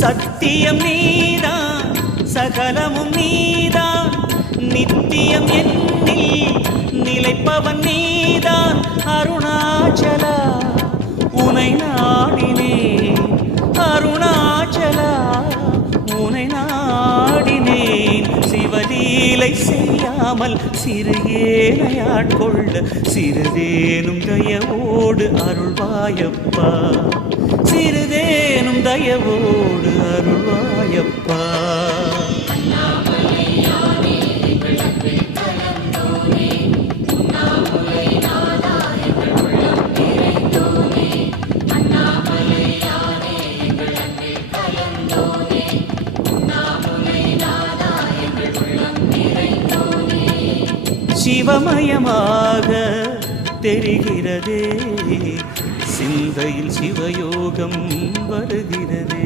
சத்தியம் நீதான் சகலமும் நீதான் நித்தியம் என்னில் நிலைப்பவன் நீதான் அருணாச்சலா உனை நாடினேன் அருணாச்சலா உனை நாடினேன் சிவலீலை செய்யாமல் சிறு ஏனையாட்கொள்ள சிறிதேனும் தயவோடு அருள்வாயப்பா சிறிதேனும் தயவோடு அருள்வாயப்பா சிவமயமாக தெரிகிறதே சிந்தையில் சிவயோகம் வருகிறதே.